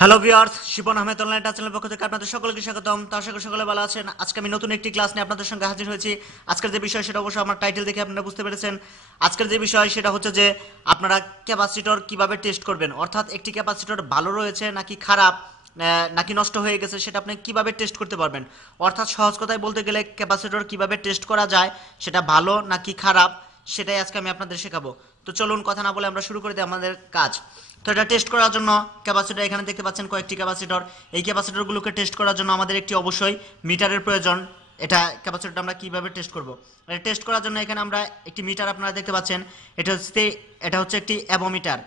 Hello viewers, Shipon Ahmed online touch চ্যানেলের পক্ষ থেকে আপনাদের সকলকে স্বাগতম। তো আশা করি সকলে ভালো আছেন। আজকে আমি নতুন একটি ক্লাস নিয়ে আপনাদের সঙ্গে হাজির হয়েছি। আজকের যে বিষয় সেটা অবশ্যই আমার টাইটেল দেখে আপনারা বুঝতে পেরেছেন। আজকের যে বিষয় সেটা হচ্ছে যে আপনারা ক্যাপাসিটর কিভাবে টেস্ট করবেন, অর্থাৎ একটি ক্যাপাসিটর ভালো রয়েছে নাকি খারাপ নাকি নষ্ট হয়ে গেছে সেটা আপনি কিভাবে টেস্ট করতে পারবেন। অর্থাৎ সহজ কথায় বলতে গেলে ক্যাপাসিটর কিভাবে টেস্ট করা যায়, সেটা ভালো নাকি খারাপ সেটাই আজকে আমি আপনাদের শেখাবো। তো চলুন কথা না বলে আমরা শুরু করে দিই আমাদের কাজ। তো এটা টেস্ট করার জন্য ক্যাপাসিটর এখানে দেখতে পাচ্ছেন কয়েকটি ক্যাপাসিটর। এই ক্যাপাসিটরগুলোকে টেস্ট করার জন্য আমাদের একটি অবশ্যই মিটারের প্রয়োজন। এটা ক্যাপাসিটরটা আমরা কিভাবে টেস্ট করব, এটা টেস্ট করার জন্য এখানে আমরা একটি মিটার আপনারা দেখতে পাচ্ছেন। এটা হচ্ছে একটি অ্যাভোমিটার,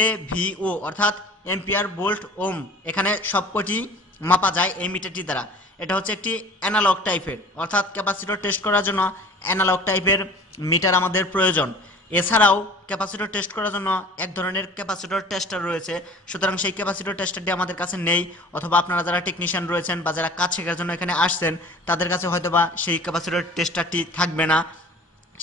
AVO অর্থাৎ এম্পিয়ার ভোল্ট ওম। এখানে সবকটি মাপা যায় এই মিটারটি দ্বারা। এটা হচ্ছে একটি অ্যানালগ টাইপের, অর্থাৎ ক্যাপাসিটর টেস্ট করার জন্য অ্যানালগ টাইপের মিটার আমাদের প্রয়োজন। এছাড়াও ক্যাপাসিটর টেস্ট করার জন্য এক ধরনের ক্যাপাসিটর টেস্টার রয়েছে, সুতরাং সেই ক্যাপাসিটর টেস্টারটি আমাদের কাছে নেই, অথবা আপনারা যারা টেকনিশিয়ান রয়েছেন বা যারা কাজ শেখার জন্য এখানে আসছেন তাদের কাছে হয়তোবা সেই ক্যাপাসিটর টেস্টারটি থাকবে না।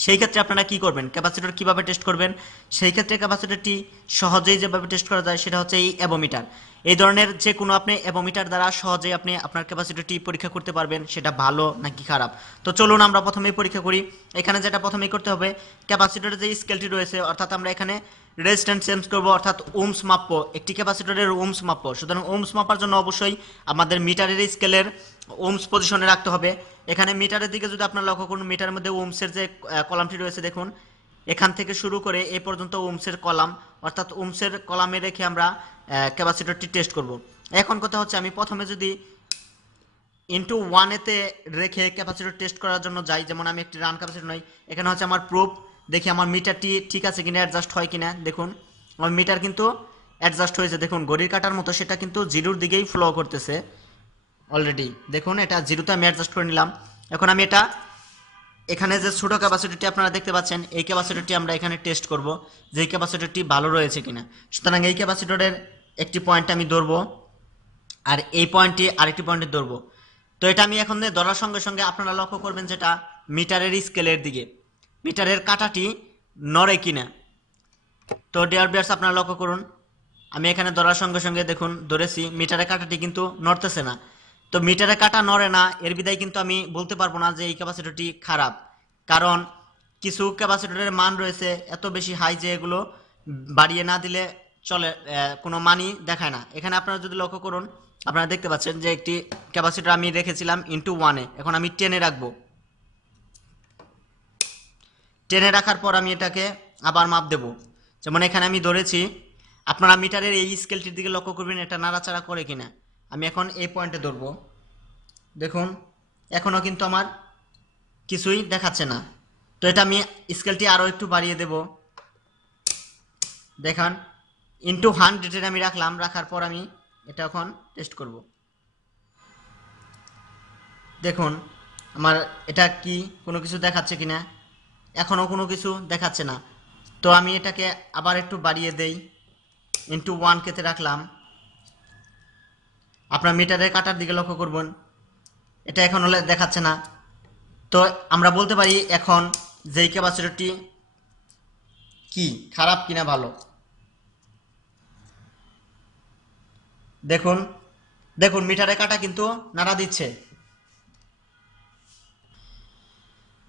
সেই ক্ষেত্রে আপনারা কি করবেন, ক্যাপাসিটর কিভাবে টেস্ট করবেন? সেই ক্ষেত্রে ক্যাপাসিটরটি সহজেই যেভাবে টেস্ট করা যায় সেটা হচ্ছে এই অ্যাভোমিটার। এই ধরনের যে কোনো আপনি অ্যাভোমিটার দ্বারা সহজেই আপনি আপনার ক্যাপাসিটরটি পরীক্ষা করতে পারবেন সেটা ভালো নাকি খারাপ। তো চলুন আমরা প্রথমেই পরীক্ষা করি। এখানে যেটা প্রথমেই করতে হবে, ক্যাপাসিটরের যে স্কেলটি রয়েছে, অর্থাৎ আমরা এখানে রেজিস্ট্যান্স চেঞ্জ করবো, অর্থাৎ ওমস মাপবো। একটি ক্যাপাসিটরের ওমস মাপবো, সুতরাং ওমস মাপার জন্য অবশ্যই আমাদের মিটারের স্কেলের ওমস পজিশনে রাখতে হবে। এখানে মিটারের দিকে যদি আপনারা লক্ষ্য করুন, মিটারের মধ্যে ওমসের যে কলামটি রয়েছে দেখুন, এখান থেকে শুরু করে এ পর্যন্ত ওমসের কলাম, অর্থাৎ ওমসের কলামে রেখে আমরা ক্যাপাসিটরটি টেস্ট করব। এখন কথা হচ্ছে, আমি প্রথমে যদি ইন্টু ওয়ানেতে রেখে ক্যাপাসিটর টেস্ট করার জন্য যাই, যেমন আমি একটি রান ক্যাপাসিটর নই, এখানে হচ্ছে আমার প্রুফ, দেখি আমার মিটারটি ঠিক আছে কিনা, অ্যাডজাস্ট হয় কিনা। দেখুন আমার মিটার কিন্তু অ্যাডজাস্ট হয়েছে, দেখুন ঘড়ির কাটার মতো সেটা কিন্তু জিরোর দিকেই ফ্লো করতেছে অলরেডি। দেখুন এটা জিরোতে আমি অ্যাডজাস্ট করে নিলাম। এখন আমি এটা এখানে যে ছোটো ক্যাপাসিটিটি আপনারা দেখতে পাচ্ছেন, এই ক্যাপাসিটিটি আমরা এখানে টেস্ট করব যে এই ক্যাপাসিটরটি ভালো রয়েছে কিনা। সুতরাং এই ক্যাপাসিটরের একটি পয়েন্ট আমি ধরবো, আর এই পয়েন্টটি আরেকটি পয়েন্টে ধরবো। তো এটা আমি এখন ধরার সঙ্গে সঙ্গে আপনারা লক্ষ্য করবেন যেটা মিটারের স্কেলের দিকে, মিটারের কাঁটাটি নড়ে কিনা। তো ডিয়ার ভিউয়ার্স, আপনারা লক্ষ্য করুন, আমি এখানে ধরার সঙ্গে সঙ্গে দেখুন ধরেছি, মিটারের কাঁটাটি কিন্তু নড়তেছে না। তো মিটারের কাঁটা নড়ে না, এর বিদায় কিন্তু আমি বলতে পারবো না যে এই ক্যাপাসিটরটি খারাপ। কারণ কিছু ক্যাপাসিটরের মান রয়েছে এত বেশি হাই যে এগুলো বাড়িয়ে না দিলে চলে, কোনো মানই দেখায় না। এখানে আপনারা যদি লক্ষ্য করুন, আপনারা দেখতে পাচ্ছেন যে একটি ক্যাপাসিটর আমি রেখেছিলাম ইন্টু ওয়ানে, এখন আমি 10-এ রাখবো। 10-এ রাখার পর আমি এটাকে আবার মাপ দেব। যেমন এখানে আমি ধরেছি, আপনারা মিটারের এই স্কেলটির দিকে লক্ষ্য করবেন এটা নাড়াচাড়া করে কিনা। আমি এখন এই পয়েন্টে ধরবো, দেখুন এখনও কিন্তু আমার কিছুই দেখাচ্ছে না। তো এটা আমি স্কেলটি আরও একটু বাড়িয়ে দেব। দেখান ইন্টু 100 আমি রাখলাম, রাখার পর আমি এটা এখন টেস্ট করব। দেখুন আমার এটা কি কোনো কিছু দেখাচ্ছে কিনা, এখনও কোনো কিছু দেখাচ্ছে না। তো আমি এটাকে আবার একটু বাড়িয়ে দেই, ইন্টু 1K-তে রাখলাম। আপনার মিটারের কাটার দিকে লক্ষ্য করবেন, এটা এখন হলে দেখাচ্ছে না। তো আমরা বলতে পারি এখন যেই ক্যাপাসিটরটি কি খারাপ কিনা ভালো। দেখুন দেখুন মিটারের কাটা কিন্তু নাড়া দিচ্ছে।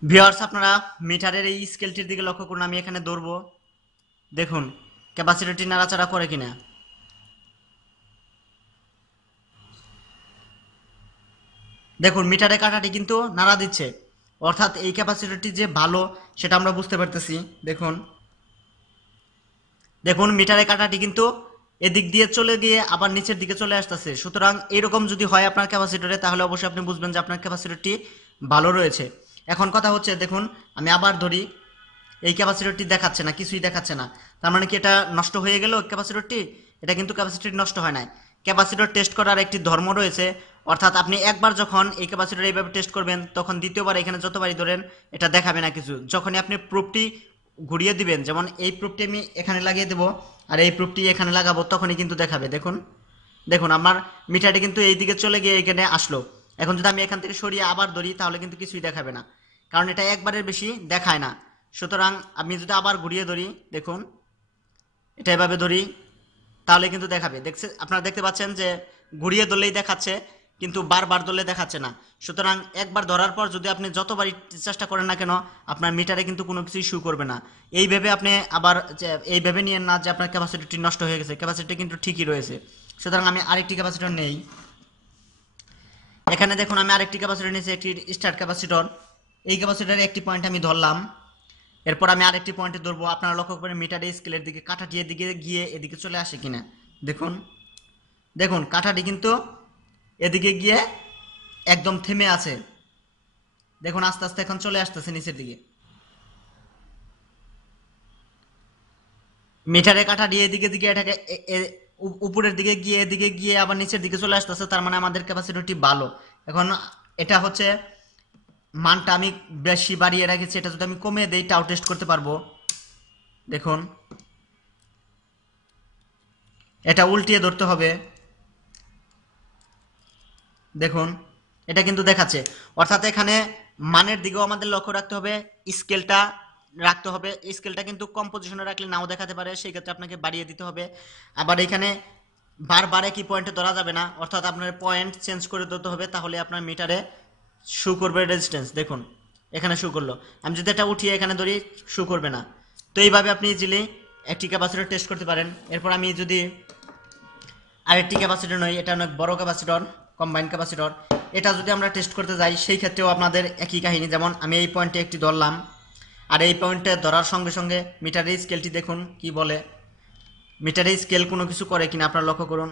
ভিউয়ার্স, আপনারা মিটারের এই স্কেলটির দিকে লক্ষ্য করুন, আমি এখানে ধরবো, দেখুন ক্যাপাসিটরটি নাড়াচাড়া করে কিনা। দেখুন মিটারের কাটাটি কিন্তু নাড়া দিচ্ছে, অর্থাৎ এই ক্যাপাসিটরটি যে ভালো সেটা আমরা বুঝতে পারতেছি। দেখুন দেখুন মিটারের কাটাটি কিন্তু এদিক দিয়ে চলে গিয়ে আবার নিচের দিকে চলে আসতেছে। সুতরাং এরকম যদি হয় আপনার ক্যাপাসিটরে, তাহলে অবশ্যই আপনি বুঝবেন যে আপনার ক্যাপাসিটরটি ভালো রয়েছে। এখন কথা হচ্ছে, দেখুন আমি আবার ধরি, এই ক্যাপাসিটরটি দেখাচ্ছে না, কিছুই দেখাচ্ছে না। তার মানে কি এটা নষ্ট হয়ে গেল ক্যাপাসিটরটি? এটা কিন্তু ক্যাপাসিটর নষ্ট হয় নাই। ক্যাপাসিটর টেস্ট করার একটি ধর্ম রয়েছে, অর্থাৎ আপনি একবার যখন এই ক্যাপাসিটর এইভাবে টেস্ট করবেন, তখন দ্বিতীয়বার এখানে যতবারই ধরেন এটা দেখাবে না কিছু। যখনই আপনি প্রুফটি ঘুরিয়ে দিবেন, যেমন এই প্রুফটি আমি এখানে লাগিয়ে দেবো আর এই প্রুফটি এখানে লাগাবো, তখনই কিন্তু দেখাবে। দেখুন দেখুন আমার মিটারটি কিন্তু এই দিকে চলে গিয়ে এখানে আসলো। এখন যদি আমি এখান থেকে সরিয়ে আবার ধরি, তাহলে কিন্তু কিছুই দেখাবে না, কারণ এটা একবারের বেশি দেখায় না। সুতরাং আমি যদি আবার ঘুরিয়ে ধরি, দেখুন এটা এভাবে ধরি, তাহলে কিন্তু দেখাবে। আপনারা দেখতে পাচ্ছেন যে ঘুরিয়ে ধরলেই দেখাচ্ছে, কিন্তু বারবার ধরলে দেখাচ্ছে না। সুতরাং একবার ধরার পর যদি আপনি যতবারই চেষ্টা করেন না কেন, আপনার মিটারে কিন্তু কোনো কিছুই শু করবে না। এই ভেবে আপনি আবার এই ভেবে নিয়েন না যে আপনার ক্যাপাসিটিটি নষ্ট হয়ে গেছে, ক্যাপাসিটি কিন্তু ঠিকই রয়েছে। সুতরাং আমি আরেকটি ক্যাপাসিটর নেই। এখানে দেখুন আমি আরেকটি ক্যাপাসিটর নিয়েছি, একটি স্টার্ট ক্যাপাসিটর। এই ক্যাপাসিটরের একটি পয়েন্ট আমি ধরলাম, এরপর আমি আরেকটি পয়েন্টে ধরবো। আপনারা লক্ষ্য করেন মিটারে স্কেলের দিকে কাঁটাটি এদিকে গিয়ে এদিকে চলে আসে কিনা। দেখুন দেখুন কাঁটাটি কিন্তু এদিকে গিয়ে একদম থেমে আছে। দেখুন আস্তে আস্তে এখন চলে আসতেছে নিচের দিকে। মিটারে কাঁটাটি এদিকে দিকে এটাকে উপরের দিকে গিয়ে এদিকে গিয়ে আবার নিচের দিকে চলে আসতেছে, তার মানে আমাদের ক্যাপাসিটিটি ভালো। এখন এটা হচ্ছে মানটা আমি বেশি বাড়িয়ে রেখেছি, এটা যদি আমি কমিয়ে দেই তাও টেস্ট করতে পারবো। দেখুন এটা উল্টিয়ে ধরতে হবে। দেখুন এটা কিন্তু দেখাচ্ছে, অর্থাৎ এখানে মানের দিকেও আমাদের লক্ষ্য রাখতে হবে, স্কেলটা রাখতে হবে। স্কেলটা কিন্তু কম পজিশনে রাখলে নাও দেখাতে পারে, সেই ক্ষেত্রে আপনাকে বাড়িয়ে দিতে হবে। আবার এখানে বারবার একই পয়েন্টে ধরা যাবে না, অর্থাৎ আপনার পয়েন্ট চেঞ্জ করে ধরতে হবে, তাহলে আপনার মিটারে শু করবে রেজিস্ট্যান্স। দেখুন এখানে শু করলো, আমি যদি এটা উঠিয়ে এখানে ধরি শু করবে না। তো এইভাবে আপনি ইজিলি একটি ক্যাপাসিটর টেস্ট করতে পারেন। এরপর আমি যদি আরেকটি ক্যাপাসিটর নই, এটা অনেক বড় ক্যাপাসিটর, কম্বাইন্ড ক্যাপাসিটর। এটা যদি আমরা টেস্ট করতে যাই সেই ক্ষেত্রেও আপনাদের একই কাহিনী। যেমন আমি এই পয়েন্টে একটি ধরলাম, আর এই পয়েন্টে ধরার সঙ্গে সঙ্গে মিটারের স্কেলটি দেখুন কি বলে। মিটারের স্কেল কোনো কিছু করে কিনা আপনারা লক্ষ্য করুন।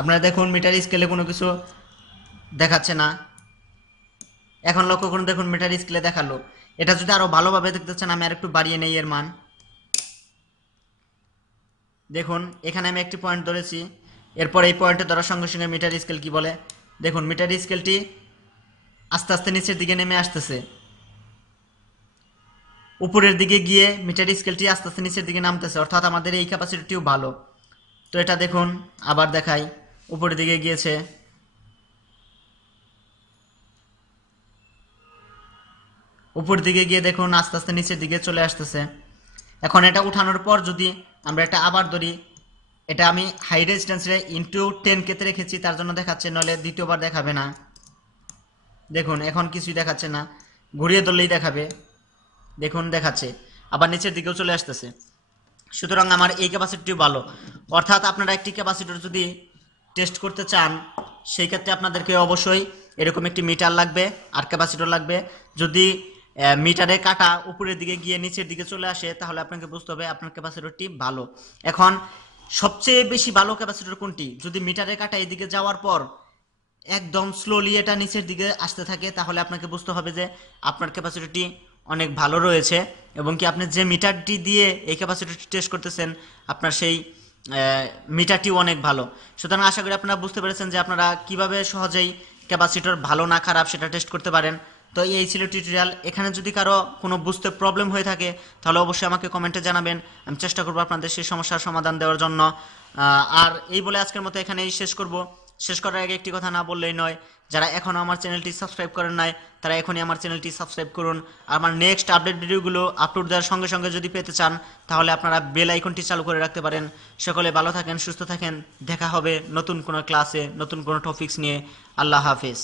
আপনারা দেখুন মিটারের স্কেলে কোনো কিছু দেখাচ্ছে না। এখন লক্ষ্য করুন, দেখুন মিটারের স্কেলে দেখালো। এটা যদি আরো ভালোভাবে দেখতে চান আমি আরেকটু বাড়িয়ে নেই এর মান। দেখুন এখানে আমি একটি পয়েন্ট ধরেছি, এরপর এই পয়েন্টে ধরার সঙ্গে সঙ্গে মিটার স্কেল কি বলে। দেখুন মিটার স্কেলটি আস্তে আস্তে নিচের দিকে নেমে আসতেছে, উপরের দিকে গিয়ে মিটার স্কেলটি আস্তে আস্তে নিচের দিকে নামতেছে, অর্থাৎ আমাদের এই ক্যাপাসিটিও ভালো। তো এটা দেখুন আবার দেখাই, উপরের দিকে গিয়েছে, উপর দিকে গিয়ে দেখুন আস্তে আস্তে নিচের দিকে চলে আসতেছে। এখন এটা উঠানোর পর যদি আমরা এটা আবার ধরি, এটা আমি হাই রেজিস্ট্যান্সে ইনটু 10K তে রেখেছি, তার জন্য দেখাচ্ছে, নইলে দ্বিতীয়বার দেখাবে না। দেখুন এখন কিছুই দেখাচ্ছে না, ঘুরিয়ে ধরলেই দেখাবে। দেখুন দেখাচ্ছে, আবার নিচের দিকেও চলে আসতেছে। সুতরাং আমার এই ক্যাপাসিটিও ভালো। অর্থাৎ আপনারা একটি ক্যাপাসিটর যদি টেস্ট করতে চান সেই ক্ষেত্রে আপনাদেরকে অবশ্যই এরকম একটি মিটার লাগবে আর ক্যাপাসিটর লাগবে। যদি মিটারে কাটা উপরের দিকে গিয়ে নিচের দিকে চলে আসে তাহলে আপনাকে বুঝতে হবে আপনার ক্যাপাসিটরটি ভালো। এখন সবচেয়ে বেশি ভালো ক্যাপাসিটর কোনটি? যদি মিটারে কাটা এদিকে যাওয়ার পর একদম স্লোলি এটা নিচের দিকে আসতে থাকে তাহলে আপনাকে বুঝতে হবে যে আপনার ক্যাপাসিটিটি অনেক ভালো রয়েছে, এবং কি আপনি যে মিটারটি দিয়ে এই ক্যাপাসিটিটি টেস্ট করতেছেন আপনার সেই মিটারটিও অনেক ভালো। সুতরাং আশা করি আপনারা বুঝতে পেরেছেন যে আপনারা কিভাবে সহজেই ক্যাপাসিটর ভালো না খারাপ সেটা টেস্ট করতে পারেন। তো এই ছিল টিউটোরিয়াল। এখানে যদি কারো কোনো বুঝতে প্রবলেম হয়ে থাকে তাহলে অবশ্যই আমাকে কমেন্টে জানাবেন, আমি চেষ্টা করবো আপনাদের সেই সমস্যার সমাধান দেওয়ার জন্য। আর এই বলে আজকের মতো এখানেই শেষ করব। শেষ করার আগে একটি কথা না বললেই নয়, যারা এখনও আমার চ্যানেলটি সাবস্ক্রাইব করেন নাই তারা এখনই আমার চ্যানেলটি সাবস্ক্রাইব করুন। আমার নেক্সট আপডেট ভিডিওগুলো আপলোড দেওয়ার সঙ্গে সঙ্গে যদি পেতে চান তাহলে আপনারা বেল আইকনটি চালু করে রাখতে পারেন। সকলে ভালো থাকেন, সুস্থ থাকেন, দেখা হবে নতুন কোনো ক্লাসে নতুন কোনো টপিকস নিয়ে। আল্লাহ হাফেজ।